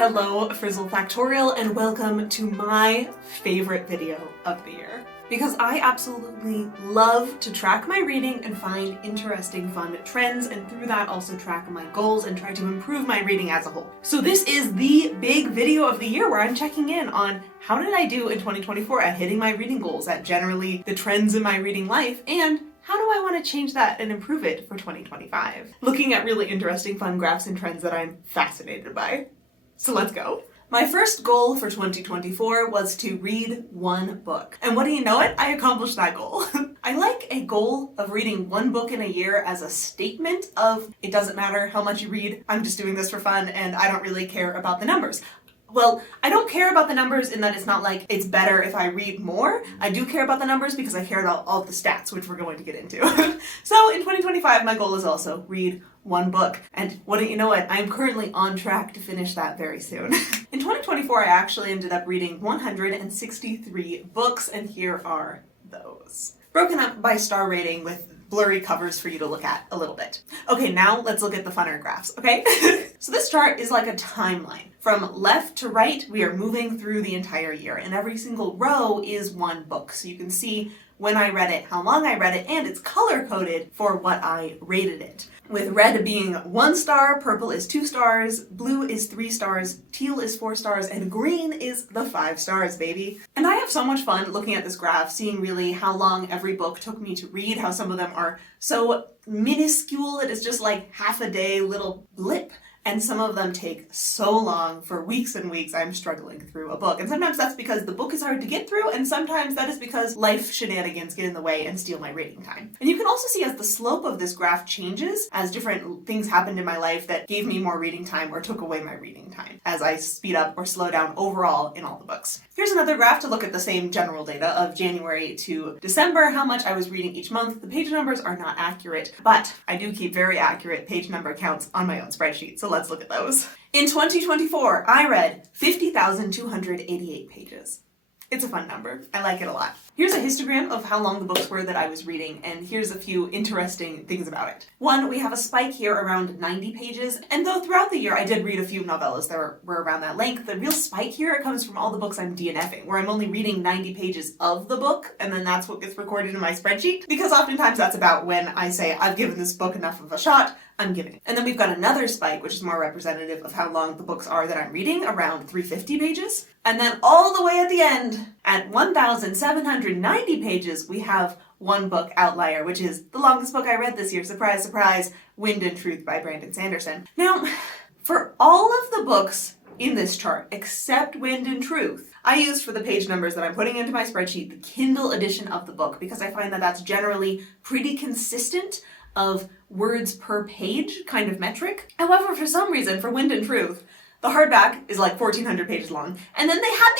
Hello, Frizzle Factorial, and welcome to my favorite video of the year. Because I absolutely love to track my reading and find interesting, fun trends, and through that also track my goals and try to improve my reading as a whole. So this is the big video of the year where I'm checking in on how did I do in 2024 at hitting my reading goals, at generally the trends in my reading life, and how do I want to change that and improve it for 2025? Looking at really interesting, fun graphs and trends that I'm fascinated by. So let's go. My first goal for 2024 was to read one book. And what do you know it? I accomplished that goal. I like a goal of reading one book in a year as a statement of it doesn't matter how much you read, I'm just doing this for fun and I don't really care about the numbers. Well, I don't care about the numbers in that it's not like it's better if I read more. I do care about the numbers because I care about all the stats, which we're going to get into. So in 2025, my goal is also read one book. And wouldn't you know it, I'm currently on track to finish that very soon. In 2024, I actually ended up reading 163 books, and here are those. Broken up by star rating with blurry covers for you to look at a little bit. Okay, now let's look at the funner graphs, okay? So this chart is like a timeline. From left to right, we are moving through the entire year, and every single row is one book. So you can see when I read it, how long I read it, and it's color-coded for what I rated it. With red being 1 star, purple is 2 stars, blue is 3 stars, teal is 4 stars, and green is the 5 stars, baby. And I have so much fun looking at this graph, seeing really how long every book took me to read, how some of them are so minuscule that it's just like half a day little blip. And some of them take so long, for weeks and weeks I'm struggling through a book. And sometimes that's because the book is hard to get through, and sometimes that is because life shenanigans get in the way and steal my reading time. And you can also see as the slope of this graph changes, as different things happened in my life that gave me more reading time or took away my reading time, as I speed up or slow down overall in all the books. Here's another graph to look at the same general data of January to December, how much I was reading each month. The page numbers are not accurate, but I do keep very accurate page number counts on my own spreadsheet. So let's look at those. In 2024, I read 50,288 pages. It's a fun number. I like it a lot. Here's a histogram of how long the books were that I was reading, and here's a few interesting things about it. One, we have a spike here around 90 pages, and though throughout the year I did read a few novellas that were around that length, the real spike here comes from all the books I'm DNFing, where I'm only reading 90 pages of the book, and then that's what gets recorded in my spreadsheet, because oftentimes that's about when I say I've given this book enough of a shot, I'm giving it. And then we've got another spike, which is more representative of how long the books are that I'm reading, around 350 pages. And then all the way at the end, at 1,790 pages, we have one book, Outlier, which is the longest book I read this year. Surprise, surprise, Wind and Truth by Brandon Sanderson. Now, for all of the books in this chart, except Wind and Truth, I used for the page numbers that I'm putting into my spreadsheet the Kindle edition of the book, because I find that that's generally pretty consistent of words per page kind of metric. However, for some reason, for Wind and Truth, the hardback is like 1,400 pages long, and then they had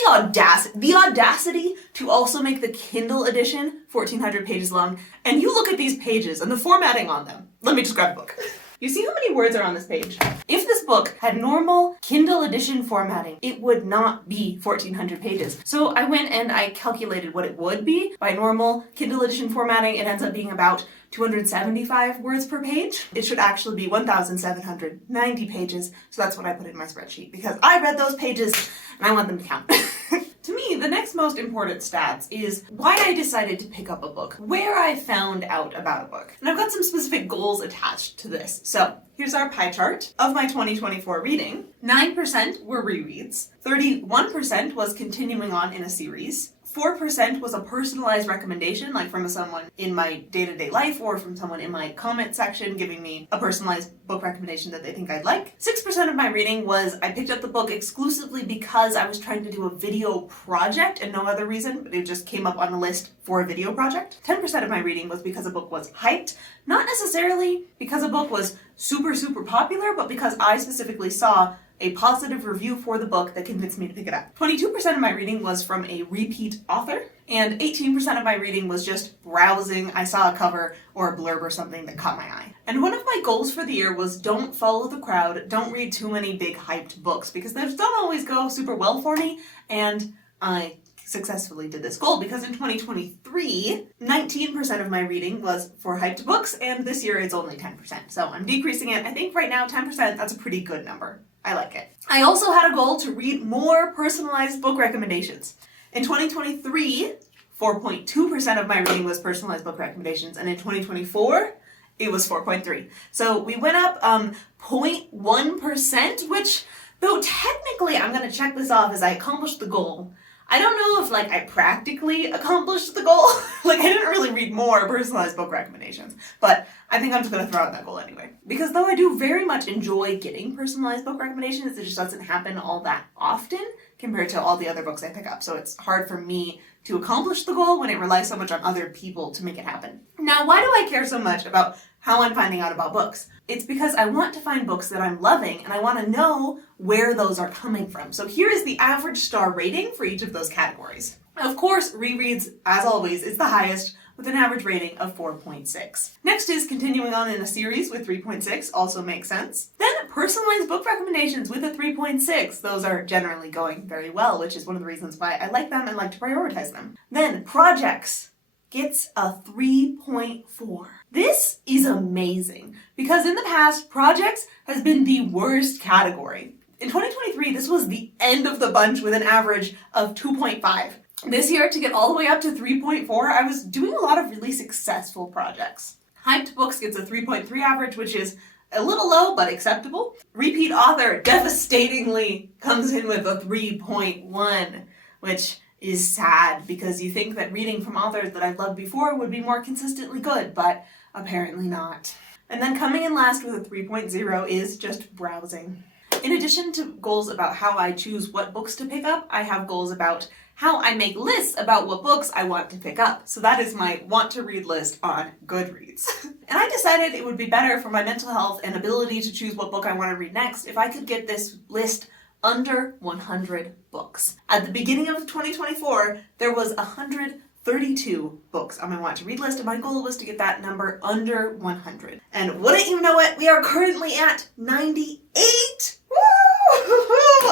the audacity to also make the Kindle edition 1,400 pages long, and you look at these pages and the formatting on them. Let me just grab a book. You see how many words are on this page? If this book had normal Kindle edition formatting, it would not be 1,400 pages. So I went and I calculated what it would be. By normal Kindle edition formatting, it ends up being about 275 words per page. It should actually be 1,790 pages. So that's what I put in my spreadsheet, because I read those pages and I want them to count. To me, the next most important stats is why I decided to pick up a book, where I found out about a book. And I've got some specific goals attached to this. So here's our pie chart of my 2024 reading. 9% were rereads, 31% was continuing on in a series, 4% was a personalized recommendation, like from someone in my day-to-day life or from someone in my comment section giving me a personalized book recommendation that they think I'd like. 6% of my reading was I picked up the book exclusively because I was trying to do a video project and no other reason, but it just came up on the list for a video project. 10% of my reading was because a book was hyped, not necessarily because a book was super, super popular, but because I specifically saw a positive review for the book that convinced me to pick it up. 22% of my reading was from a repeat author, and 18% of my reading was just browsing. I saw a cover or a blurb or something that caught my eye. And one of my goals for the year was don't follow the crowd, don't read too many big hyped books, because those don't always go super well for me, and I successfully did this goal because in 2023, 19% of my reading was for hyped books, and this year it's only 10%. So I'm decreasing it. I think right now 10%, that's a pretty good number. I like it. I also had a goal to read more personalized book recommendations. In 2023, 4.2% of my reading was personalized book recommendations, and in 2024, it was 4.3. So we went up 0.1%, which, though technically I'm going to check this off as I accomplished the goal. I don't know if I practically accomplished the goal. I didn't really read more personalized book recommendations, but I think I'm just going to throw out that goal anyway. Because though I do very much enjoy getting personalized book recommendations, it just doesn't happen all that often compared to all the other books I pick up. So it's hard for me to accomplish the goal when it relies so much on other people to make it happen. Now, why do I care so much about how I'm finding out about books? It's because I want to find books that I'm loving and I want to know where those are coming from. So here is the average star rating for each of those categories. Of course, rereads, as always, is the highest with an average rating of 4.6. Next is continuing on in a series with 3.6, also makes sense. Then personalized book recommendations with a 3.6. Those are generally going very well, which is one of the reasons why I like them and like to prioritize them. Then projects gets a 3.4. This is amazing because in the past, projects has been the worst category. In 2023, this was the end of the bunch with an average of 2.5. This year, to get all the way up to 3.4, I was doing a lot of really successful projects. Hyped books gets a 3.3 average, which is a little low, but acceptable. Repeat author devastatingly comes in with a 3.1, which is sad because you think that reading from authors that I've loved before would be more consistently good, but apparently not. And then coming in last with a 3.0 is just browsing. In addition to goals about how I choose what books to pick up, I have goals about how I make lists about what books I want to pick up. So that is my want to read list on Goodreads. And I decided it would be better for my mental health and ability to choose what book I want to read next if I could get this list under 100 books. At the beginning of 2024, there was 132 books on my want to read list, and my goal was to get that number under 100. And wouldn't you know it, we are currently at 98! Woo!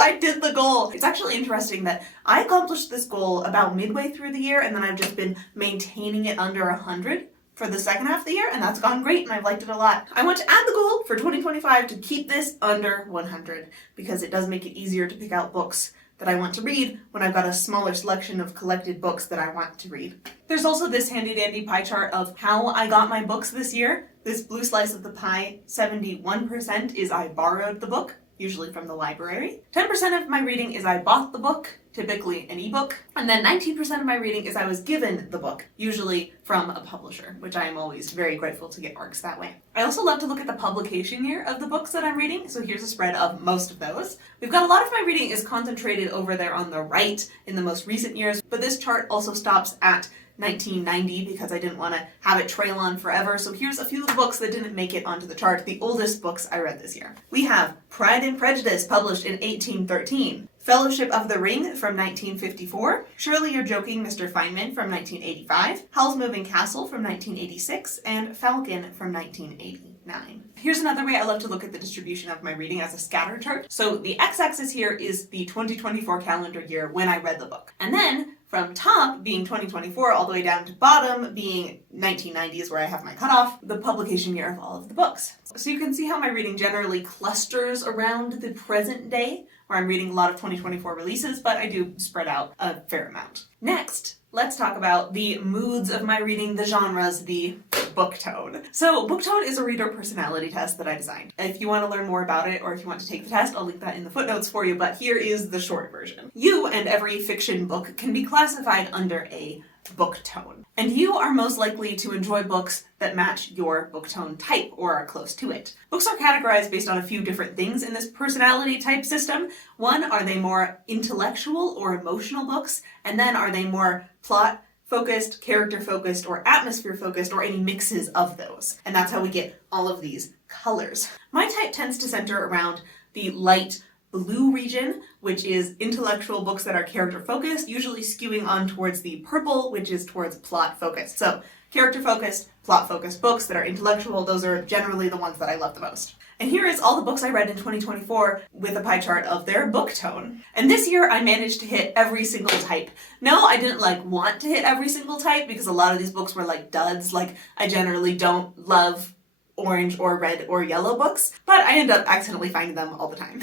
I did the goal. It's actually interesting that I accomplished this goal about midway through the year, and then I've just been maintaining it under 100 for the second half of the year, and that's gone great, and I've liked it a lot. I want to add the goal for 2025 to keep this under 100 because it does make it easier to pick out books that I want to read when I've got a smaller selection of collected books that I want to read. There's also this handy dandy pie chart of how I got my books this year. This blue slice of the pie, 71% is I borrowed the book, usually from the library. 10% of my reading is I bought the book, typically an ebook. And then 19% of my reading is I was given the book, usually from a publisher, which I am always very grateful to get ARCs that way. I also love to look at the publication year of the books that I'm reading, so here's a spread of most of those. We've got a lot of my reading is concentrated over there on the right in the most recent years, but this chart also stops at 1990 because I didn't want to have it trail on forever. So here's a few of the books that didn't make it onto the chart, the oldest books I read this year. We have Pride and Prejudice, published in 1813. Fellowship of the Ring from 1954. Surely You're Joking, Mr. Feynman from 1985. Howl's Moving Castle from 1986. And Falcon from 1989. Here's another way I love to look at the distribution of my reading as a scatter chart. So the x-axis here is the 2024 calendar year when I read the book. And then from top being 2024 all the way down to bottom being 1990 is where I have my cutoff, the publication year of all of the books. So you can see how my reading generally clusters around the present day, where I'm reading a lot of 2024 releases, but I do spread out a fair amount. Next, let's talk about the moods of my reading, the genres, the book tone. So book tone is a reader personality test that I designed. If you want to learn more about it or if you want to take the test, I'll link that in the footnotes for you, but here is the short version. You and every fiction book can be classified under a book tone. And you are most likely to enjoy books that match your book tone type or are close to it. Books are categorized based on a few different things in this personality type system. One, are they more intellectual or emotional books? And then are they more plot focused, character focused, or atmosphere focused, or any mixes of those? And that's how we get all of these colors. My type tends to center around the light blue region, which is intellectual books that are character focused, usually skewing on towards the purple, which is towards plot focused. So character focused, plot focused books that are intellectual, those are generally the ones that I love the most. And here is all the books I read in 2024 with a pie chart of their book tone. And this year I managed to hit every single type. No, I didn't want to hit every single type because a lot of these books were duds. I generally don't love orange or red or yellow books, but I end up accidentally finding them all the time.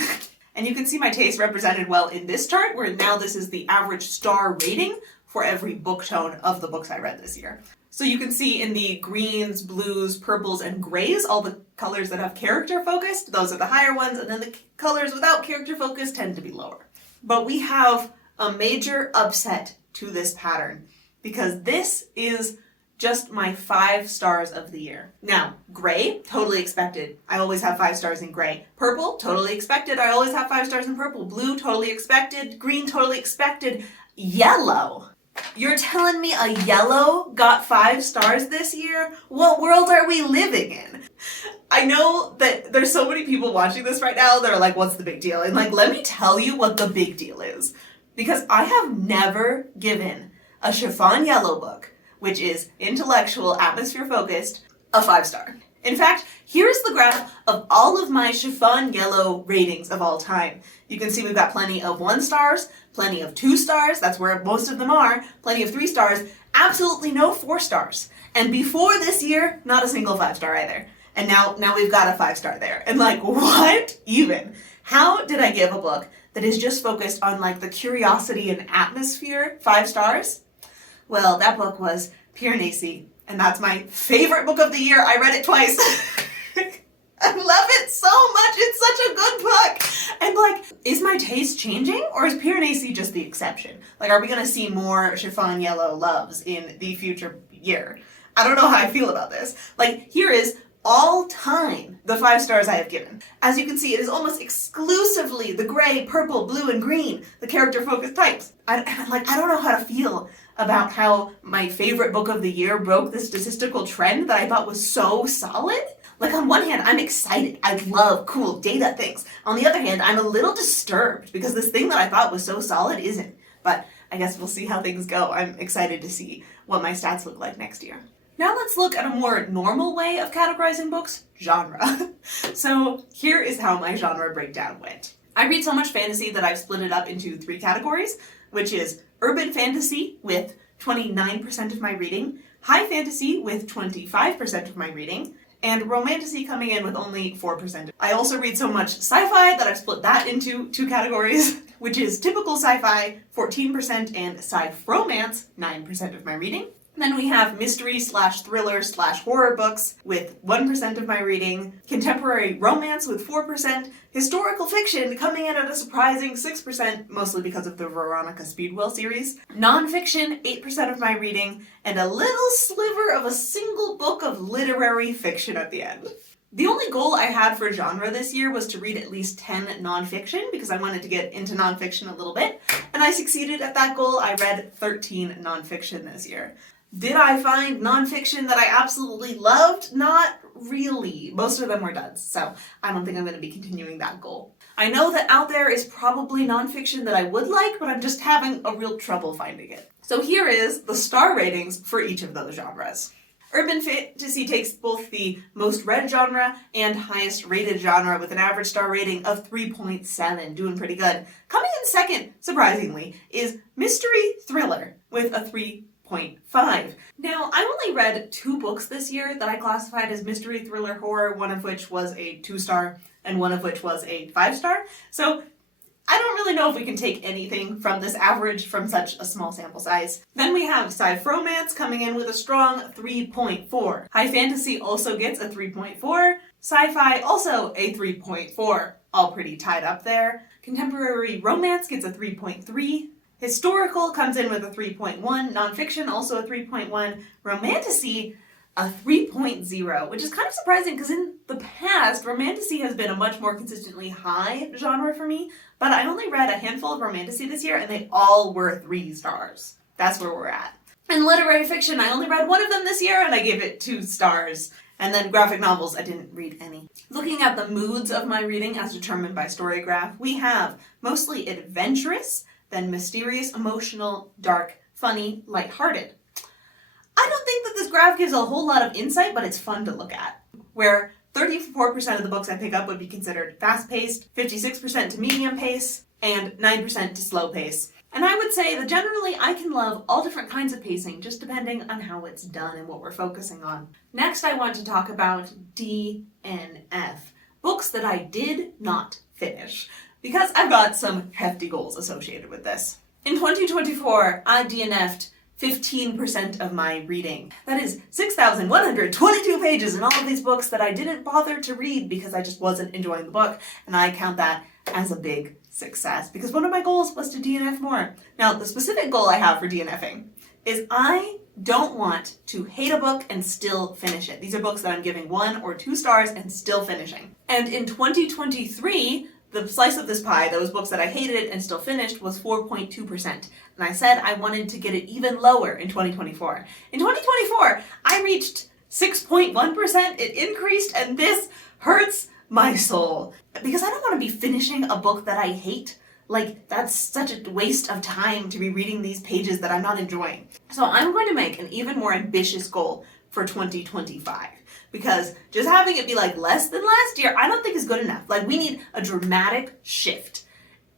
And you can see my taste represented well in this chart, where now this is the average star rating for every book tone of the books I read this year. So you can see in the greens, blues, purples, and grays, all the colors that have character focused, those are the higher ones, and then the colors without character focus tend to be lower. But we have a major upset to this pattern, because this is just my 5 stars of the year. Now, gray, totally expected. I always have 5 stars in gray. Purple, totally expected. I always have 5 stars in purple. Blue, totally expected. Green, totally expected. Yellow. You're telling me a yellow got 5 stars this year? What world are we living in? I know that there's so many people watching this right now that are like, what's the big deal? And like, let me tell you what the big deal is. Because I have never given a chiffon yellow book, which is intellectual, atmosphere focused, a 5 star. In fact, here's the graph of all of my chiffon yellow ratings of all time. You can see we've got plenty of 1 stars, plenty of 2 stars, that's where most of them are, plenty of 3 stars, absolutely no 4 stars. And before this year, not a single 5 star either. And now we've got a 5 star there. And like, what even? How did I give a book that is just focused on like the curiosity and atmosphere 5 stars? Well, that book was 𝐅𝐎𝐻𝐿, and that's my favorite book of the year. I read it twice. I love it so much. It's such a good book. And like, is my taste changing, or is 𝐅𝐻𝐿 just the exception? Like, are we going to see more chiffon yellow loves in the future year? I don't know how I feel about this. Like, here is all time the 5 stars I have given. As you can see, it is almost exclusively the gray, purple, blue, and green, the character focused types. I don't know how to feel about how my favorite book of the year broke the statistical trend that I thought was so solid. Like, on one hand, I'm excited. I love cool data things. On the other hand, I'm a little disturbed because this thing that I thought was so solid isn't. But I guess we'll see how things go. I'm excited to see what my stats look like next year. Now let's look at a more normal way of categorizing books, genre. So here is how my genre breakdown went. I read so much fantasy that I've split it up into 3 categories, which is urban fantasy with 29% of my reading, high fantasy with 25% of my reading, and romantasy coming in with only 4%. I also read so much sci-fi that I've split that into 2 categories, which is typical sci-fi, 14%, and sci-romance, 9% of my reading. Then we have mystery/thriller/horror books with 1% of my reading, contemporary romance with 4%, historical fiction coming in at a surprising 6%, mostly because of the Veronica Speedwell series, nonfiction 8% of my reading, and a little sliver of a single book of literary fiction at the end. The only goal I had for genre this year was to read at least 10 nonfiction because I wanted to get into nonfiction a little bit, and I succeeded at that goal. I read 13 nonfiction this year. Did I find nonfiction that I absolutely loved? Not really. Most of them were duds, so I don't think I'm going to be continuing that goal. I know that out there is probably nonfiction that I would like, but I'm just having a real trouble finding it. So here is the star ratings for each of those genres. Urban fantasy takes both the most read genre and highest rated genre with an average star rating of 3.7, doing pretty good. Coming in second, surprisingly, is mystery thriller with a 3.5. Now, I only read 2 books this year that I classified as mystery thriller horror, one of which was a 2-star and one of which was a 5-star. So I don't really know if we can take anything from this average from such a small sample size. Then we have sci-romance coming in with a strong 3.4. High fantasy also gets a 3.4. Sci-fi also a 3.4. All pretty tied up there. Contemporary romance gets a 3.3. Historical comes in with a 3.1, nonfiction also a 3.1, romantasy a 3.0, which is kind of surprising because in the past, romantasy has been a much more consistently high genre for me, but I only read a handful of romantasy this year and they all were 3 stars. That's where we're at. And literary fiction, I only read one of them this year and I gave it 2 stars. And then graphic novels, I didn't read any. Looking at the moods of my reading as determined by Storygraph, we have mostly adventurous, then mysterious, emotional, dark, funny, lighthearted. I don't think that this graph gives a whole lot of insight, but it's fun to look at. Where 34% of the books I pick up would be considered fast-paced, 56% to medium pace, and 9% to slow pace. And I would say that generally I can love all different kinds of pacing, just depending on how it's done and what we're focusing on. Next, I want to talk about DNF, books that I did not finish. because I've got some hefty goals associated with this. In 2024, I DNF'd 15% of my reading. That is 6,122 pages in all of these books that I didn't bother to read because I just wasn't enjoying the book, and I count that as a big success because one of my goals was to DNF more. Now, the specific goal I have for DNFing is I don't want to hate a book and still finish it. These are books that I'm giving 1 or 2 stars and still finishing. And in 2023, the slice of this pie, those books that I hated and still finished, was 4.2%. And I said I wanted to get it even lower in 2024. In 2024, I reached 6.1%. It increased, and this hurts my soul. Because I don't want to be finishing a book that I hate. Like, that's such a waste of time to be reading these pages that I'm not enjoying. So I'm going to make an even more ambitious goal for 2025. Because just having it be like less than last year, I don't think is good enough. Like, we need a dramatic shift.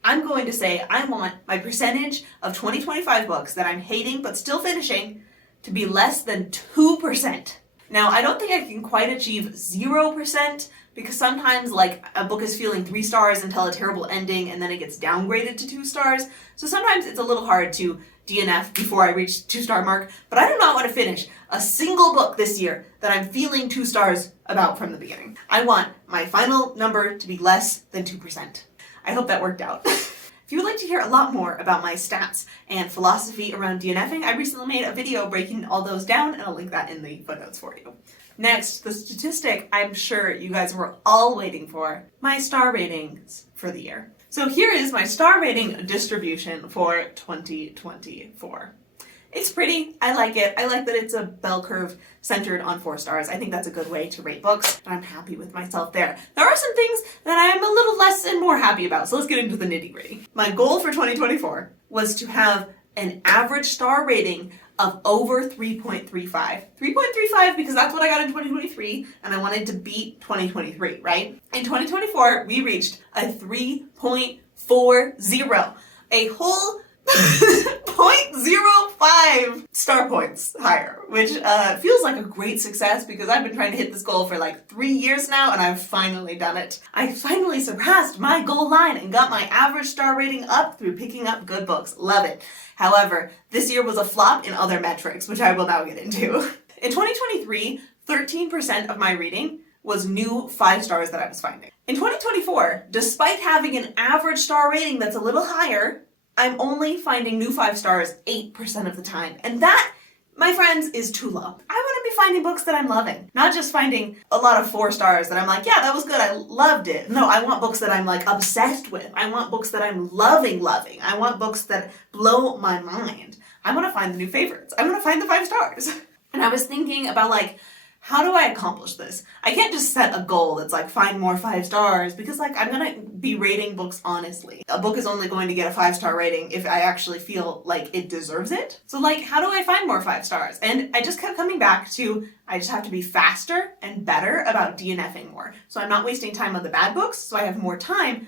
I'm going to say I want my percentage of 2025 books that I'm hating but still finishing to be less than 2%. Now, I don't think I can quite achieve 0%, because sometimes, like, a book is feeling 3 stars until a terrible ending and then it gets downgraded to 2 stars. So sometimes it's a little hard to DNF before I reach 2-star mark, but I do not want to finish a single book this year that I'm feeling 2 stars about from the beginning. I want my final number to be less than 2%. I hope that worked out. If you would like to hear a lot more about my stats and philosophy around DNFing, I recently made a video breaking all those down, and I'll link that in the footnotes for you. Next, the statistic I'm sure you guys were all waiting for, my star ratings for the year. So here is my star rating distribution for 2024. It's pretty. I like it. I like that it's a bell curve centered on 4 stars. I think that's a good way to rate books, and I'm happy with myself there. There are some things that I am a little less and more happy about, so let's get into the nitty-gritty. My goal for 2024 was to have an average star rating of over 3.35. 3.35 because that's what I got in 2023, and I wanted to beat 2023, right? In 2024, we reached a 3.40, a whole 0.05 star points higher, which feels like a great success because I've been trying to hit this goal for like 3 years now, and I've finally done it. I finally surpassed my goal line and got my average star rating up through picking up good books. Love it. However, this year was a flop in other metrics, which I will now get into. In 2023, 13% of my reading was new 5 stars that I was finding. In 2024, despite having an average star rating that's a little higher, I'm only finding new 5 stars 8% of the time. And that, my friends, is too low. I want to be finding books that I'm loving, not just finding a lot of 4 stars that I'm like, yeah, that was good, I loved it. No, I want books that I'm like obsessed with. I want books that I'm loving. I want books that blow my mind. I want to find the new favorites. I want to find the 5 stars. And I was thinking about, like, how do I accomplish this? I can't just set a goal that's like find more 5 stars because, like, I'm gonna be rating books honestly. A book is only going to get a 5-star rating if I actually feel like it deserves it. So, like, how do I find more 5 stars? And I just kept coming back to I just have to be faster and better about DNFing more. So I'm not wasting time on the bad books, so I have more time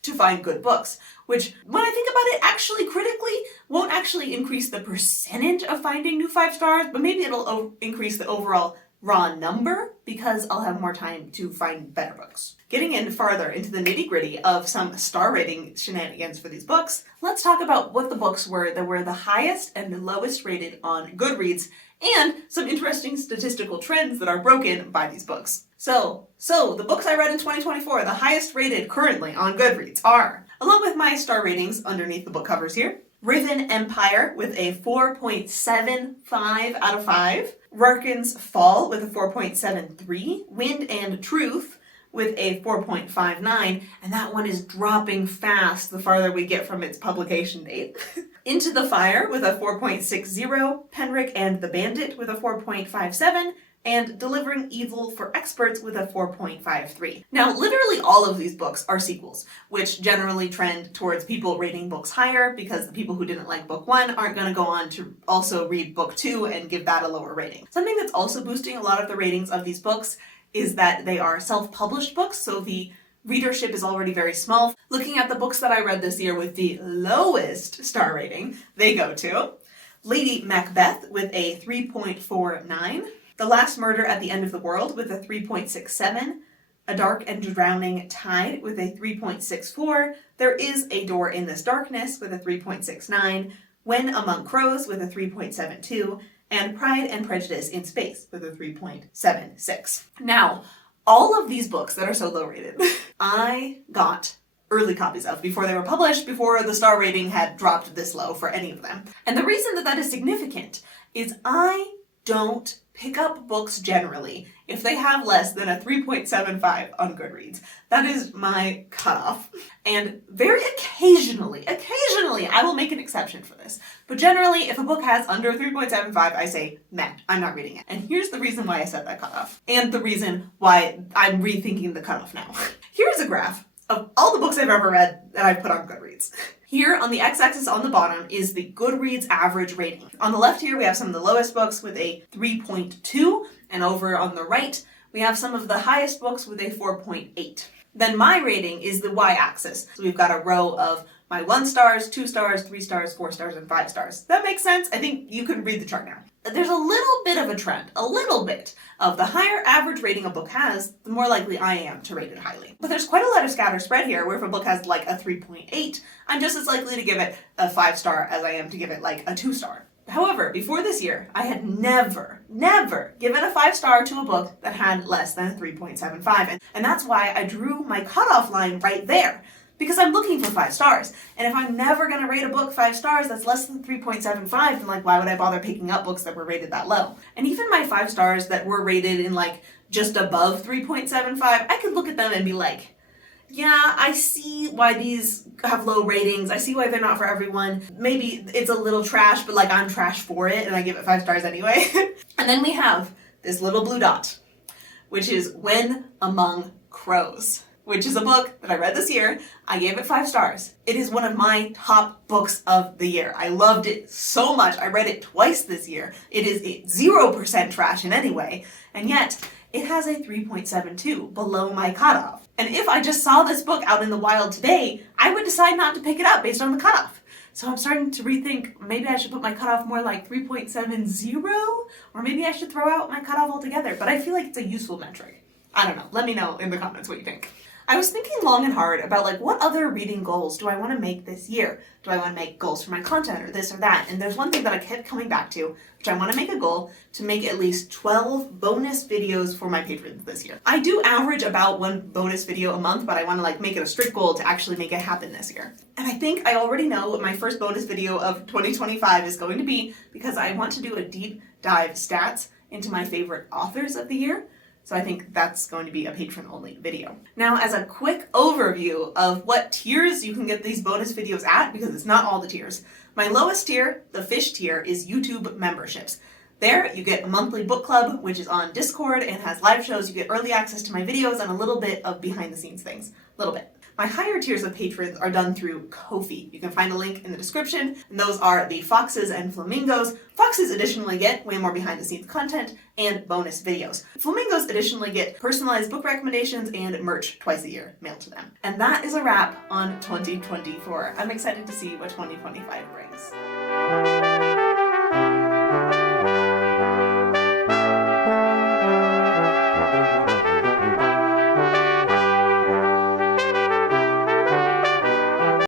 to find good books, which, when I think about it, actually critically won't actually increase the percentage of finding new 5 stars, but maybe it'll increase the overall raw number because I'll have more time to find better books. Getting in farther into the nitty-gritty of some star rating shenanigans for these books, let's talk about what the books were that were the highest and the lowest rated on Goodreads, and some interesting statistical trends that are broken by these books. So the books I read in 2024, the highest rated currently on Goodreads are, along with my star ratings underneath the book covers here, Riven Empire with a 4.75 out of 5, Rarkin's Fall with a 4.73, Wind and Truth with a 4.59, and that one is dropping fast the farther we get from its publication date. Into the Fire with a 4.60, Penrick and the Bandit with a 4.57, and Delivering Evil for Experts with a 4.53. Now, literally all of these books are sequels, which generally trend towards people rating books higher because the people who didn't like book 1 aren't going to go on to also read book 2 and give that a lower rating. Something that's also boosting a lot of the ratings of these books is that they are self-published books, so the readership is already very small. Looking at the books that I read this year with the lowest star rating, they go to Lady Macbeth with a 3.49, The Last Murder at the End of the World with a 3.67, A Dark and Drowning Tide with a 3.64, There Is a Door in This Darkness with a 3.69, When Among Crows with a 3.72, and Pride and Prejudice in Space with a 3.76. Now, all of these books that are so low rated, I got early copies of before they were published, before the star rating had dropped this low for any of them. And the reason that that is significant is I don't pick up books generally if they have less than a 3.75 on Goodreads. That is my cutoff. And very occasionally, I will make an exception for this. But generally, if a book has under 3.75, I say, meh, I'm not reading it. And here's the reason why I set that cutoff. And the reason why I'm rethinking the cutoff now. Here's a graph of all the books I've ever read that I've put on Goodreads. Here on the x-axis on the bottom is the Goodreads average rating. On the left here we have some of the lowest books with a 3.2, and over on the right we have some of the highest books with a 4.8. Then my rating is the y-axis. So we've got a row of my 1 stars, 2 stars, 3 stars, 4 stars, and 5 stars. That makes sense? I think you can read the chart now. There's a little bit of a trend, a little bit, of the higher average rating a book has, the more likely I am to rate it highly. But there's quite a lot of scatter spread here, where if a book has like a 3.8, I'm just as likely to give it a 5 star as I am to give it like a 2 star. However, before this year, I had never given a 5 star to a book that had less than a 3.75. And that's why I drew my cutoff line right there. Because I'm looking for 5 stars. And if I'm never going to rate a book 5 stars that's less than 3.75, then like, why would I bother picking up books that were rated that low? And even my 5 stars that were rated in like just above 3.75, I could look at them and be like, yeah, I see why these have low ratings. I see why they're not for everyone. Maybe it's a little trash, but like I'm trash for it and I give it 5 stars anyway. And then we have this little blue dot, which is When Among Crows, which is a book that I read this year. I gave it 5 stars. It is one of my top books of the year. I loved it so much. I read it twice this year. It is 0% trash in any way, and yet it has a 3.72 below my cutoff. And if I just saw this book out in the wild today, I would decide not to pick it up based on the cutoff. So I'm starting to rethink, maybe I should put my cutoff more like 3.70, or maybe I should throw out my cutoff altogether, but I feel like it's a useful metric. I don't know. Let me know in the comments what you think. I was thinking long and hard about like, what other reading goals do I want to make this year? Do I want to make goals for my content or this or that? And there's one thing that I kept coming back to, which I want to make a goal to make at least 12 bonus videos for my patrons this year. I do average about 1 bonus video a month, but I want to like make it a strict goal to actually make it happen this year. And I think I already know what my first bonus video of 2025 is going to be, because I want to do a deep dive stats into my favorite authors of the year. So I think that's going to be a patron-only video. Now, as a quick overview of what tiers you can get these bonus videos at, because it's not all the tiers. My lowest tier, the fish tier, is YouTube memberships. There, you get a monthly book club, which is on Discord and has live shows. You get early access to my videos and a little bit of behind-the-scenes things. A little bit. My higher tiers of patrons are done through Ko-fi. You can find a link in the description, and those are the Foxes and Flamingos. Foxes additionally get way more behind-the-scenes content and bonus videos. Flamingos additionally get personalized book recommendations and merch twice a year mailed to them. And that is a wrap on 2024. I'm excited to see what 2025 brings.